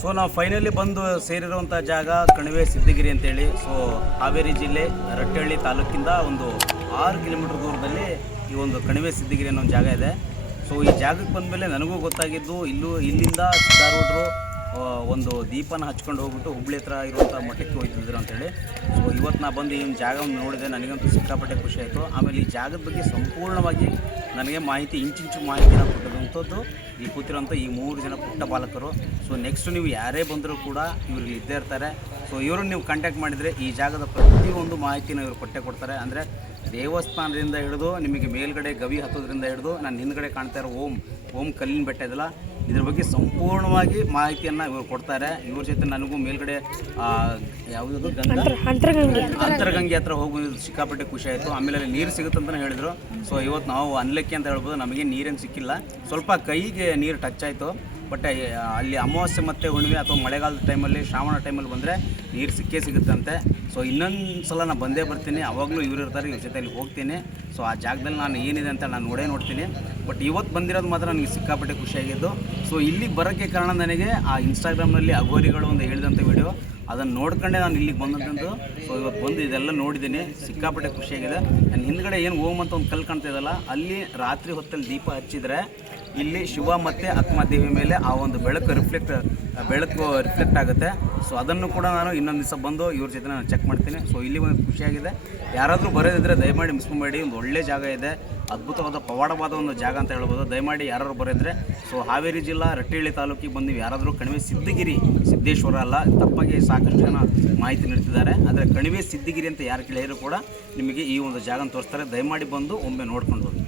So ನಾವು finally ಬಂದು ಸೇರಿರುವಂಥ ಜಾಗ ಕಣಿವೆ ಸಿದ್ಧಗಿರಿ ಅಂತೇಳಿ. ಸೊ ಹಾವೇರಿ ಜಿಲ್ಲೆ ರಟ್ಟಹಳ್ಳಿ ತಾಲೂಕಿಂದ ಒಂದು 6 ಕಿಲೋಮೀಟರ್ ದೂರದಲ್ಲಿ ಈ ಒಂದು ಕಣಿವೆ ಸಿದ್ಧಗಿರಿ ಅನ್ನೋ ಒಂದು ಜಾಗ ಇದೆ. ಸೊ ಈ ಜಾಗಕ್ಕೆ ಬಂದಮೇಲೆ ನನಗೂ ಗೊತ್ತಾಗಿದ್ದು ಇಲ್ಲಿಂದ ಸಿದ್ಧಾರೂಢರು ಒಂದು ದೀಪನ ಹಚ್ಕೊಂಡು ಹೋಗ್ಬಿಟ್ಟು ಹುಬ್ಳಿ ಹತ್ರ ಇರುವಂಥ ಮಠಕ್ಕೆ ಹೋಗ್ತಿದ್ರು ಅಂತೇಳಿ. ಸೊ ಇವತ್ತು ನಾ ಬಂದು ಈ ಒಂದು ಜಾಗವನ್ನು ನೋಡಿದೆ, ನನಗಂತೂ ಸಿಕ್ಕಾಪಟ್ಟೆ ಖುಷಿ ಆಯಿತು. ಆಮೇಲೆ ಈ ಜಾಗದ ಬಗ್ಗೆ ಸಂಪೂರ್ಣವಾಗಿ ನನಗೆ ಮಾಹಿತಿ ಇಂಚಿಂಚು ಮಾಹಿತಿನ ಕೊಟ್ಟಿರುವಂಥದ್ದು ಈ ಕೂತಿರೋಂಥ ಈ 3 ಜನ ಪುಟ್ಟ ಬಾಲಕರು. ಸೊ ನೆಕ್ಸ್ಟ್ ನೀವು ಯಾರೇ ಬಂದರೂ ಕೂಡ ಇವರು ಇದ್ದೇ ಇರ್ತಾರೆ. ಸೊ ಇವ್ರನ್ನ ನೀವು ಕಾಂಟ್ಯಾಕ್ಟ್ ಮಾಡಿದರೆ ಈ ಜಾಗದ ಪ್ರತಿಯೊಂದು ಮಾಹಿತಿನ ಇವರು ಕೊಡ್ತಾರೆ. ಅಂದರೆ ದೇವಸ್ಥಾನದಿಂದ ಹಿಡಿದು ನಿಮಗೆ ಮೇಲ್ಗಡೆ ಗವಿ ಹತ್ತೋದ್ರಿಂದ ಹಿಡಿದು ನಾನು ಹಿಂದ್ಗಡೆ ಕಾಣ್ತಾ ಇರೋ ಓಂ ಕಲ್ಲಿನ ಬೆಟ್ಟ ಇದೆಯಲ್ಲ, ಇದ್ರ ಬಗ್ಗೆ ಸಂಪೂರ್ಣವಾಗಿ ಮಾಹಿತಿಯನ್ನು ಇವರು ಕೊಡ್ತಾರೆ. ಇವ್ರ ಜೊತೆ ನನಗೂ ಮೇಲ್ಗಡೆ ಯಾವುದಾದ್ರು ಅಂತರಗಂಗೆ ಹತ್ರ ಹೋಗೋದು ಸಿಕ್ಕಾಪಟ್ಟೆ ಖುಷಿ ಆಯಿತು. ಆಮೇಲೆ ಅಲ್ಲಿ ನೀರು ಸಿಗುತ್ತಂತಲೇ ಹೇಳಿದರು. ಸೊ ಇವತ್ತು ನಾವು ಅನ್ಲಕ್ಕಿ ಅಂತ ಹೇಳ್ಬೋದು, ನಮಗೆ ನೀರೇನು ಸಿಕ್ಕಿಲ್ಲ, ಸ್ವಲ್ಪ ಕೈಗೆ ನೀರು ಟಚ್ ಆಯಿತು. ಬಟ್ ಅಲ್ಲಿ ಅಮಾವಾಸ್ಯೆ ಮತ್ತು ಹುಣ್ಣಿಮೆ ಅಥವಾ ಮಳೆಗಾಲದ ಟೈಮಲ್ಲಿ, ಶ್ರಾವಣ ಟೈಮಲ್ಲಿ ಬಂದರೆ ನೀರು ಸಿಗುತ್ತಂತೆ. ಸೊ ಇನ್ನೊಂದು ಸಲ ನಾನು ಬಂದೇ ಬರ್ತೀನಿ, ಅವಾಗಲೂ ಇವ್ರು ಇರ್ತಾರೆ, ಇವ್ರ ಜೊತೆಯಲ್ಲಿ ಹೋಗ್ತೀನಿ. ಸೊ ಆ ಜಾಗದಲ್ಲಿ ನಾನು ಏನಿದೆ ಅಂತ ನಾನು ನೋಡ್ತೀನಿ. ಬಟ್ ಇವತ್ತು ಬಂದಿರೋದು ಮಾತ್ರ ನನಗೆ ಸಿಕ್ಕಾಪಟ್ಟೆ ಖುಷಿಯಾಗಿದ್ದು. ಸೊ ಇಲ್ಲಿಗೆ ಬರೋಕ್ಕೆ ಕಾರಣ ನನಗೆ ಆ ಇನ್ಸ್ಟಾಗ್ರಾಮ್ನಲ್ಲಿ ಅಘೋರಿಗಳು ಒಂದು ಹೇಳಿದಂಥ ವಿಡಿಯೋ ಅದನ್ನು ನೋಡ್ಕೊಂಡೆ ನಾನು ಇಲ್ಲಿಗೆ ಬಂದಂಥದ್ದು. ಸೊ ಇವತ್ತು ಬಂದು ಇದೆಲ್ಲ ನೋಡಿದ್ದೀನಿ, ಸಿಕ್ಕಾಪಟ್ಟೆ ಖುಷಿಯಾಗಿದೆ. ನಾನು ಹಿಂದ್ಗಡೆ ಏನು ಓಂ ಅಂತ ಒಂದು ಕಲ್ಲು ಕಾಣ್ತಾ ಇದೆಯಲ್ಲ, ಅಲ್ಲಿ ರಾತ್ರಿ ಹೊತ್ತಲ್ಲಿ ದೀಪ ಹಚ್ಚಿದರೆ ಇಲ್ಲಿ ಶಿವ ಮತ್ತು ಆತ್ಮದೇವಿ ಮೇಲೆ ಆ ಒಂದು ಬೆಳಕು ರಿಫ್ಲೆಕ್ಟ್ ಆಗುತ್ತೆ. ಸೊ ಅದನ್ನು ಕೂಡ ನಾನು ಇನ್ನೊಂದು ದಿವಸ ಬಂದು ಇವ್ರ ಜೊತೆ ನಾನು ಚೆಕ್ ಮಾಡ್ತೀನಿ. ಸೊ ಇಲ್ಲಿ ಒಂದು ಖುಷಿಯಾಗಿದೆ. ಯಾರಾದರೂ ಬರೋದಿದ್ರೆ ದಯಮಾಡಿ ಮಿಸ್ ಮಾಡಬೇಡಿ. ಒಂದು ಒಳ್ಳೆ ಜಾಗ ಇದೆ, ಅದ್ಭುತವಾದ ಪವಾಡವಾದ ಒಂದು ಜಾಗ ಅಂತ ಹೇಳ್ಬೋದು. ದಯಮಾಡಿ ಯಾರು ಬರೋದ್ರೆ ಸೊ ಹಾವೇರಿ ಜಿಲ್ಲಾ ರಟ್ಟಹಳ್ಳಿ ತಾಲೂಕಿಗೆ ಬಂದು ಯಾರಾದರೂ ಕಣಿವೆ ಸಿದ್ಧಗಿರಿ, ಸಿದ್ದೇಶ್ವರ ಅಲ್ಲ, ತಪ್ಪಾಗಿ ಸಾಕಷ್ಟು ಜನ ಮಾಹಿತಿ ನೀಡ್ತಿದ್ದಾರೆ. ಆದರೆ ಕಣಿವೆ ಸಿದ್ಧಗಿರಿ ಅಂತ ಯಾರು ಕೇಳಿದ್ರು ಕೂಡ ನಿಮಗೆ ಈ ಒಂದು ಜಾಗನ ತೋರಿಸ್ತಾರೆ. ದಯಮಾಡಿ ಬಂದು ಒಮ್ಮೆ ನೋಡ್ಕೊಂಡು ಹೋಗಿ.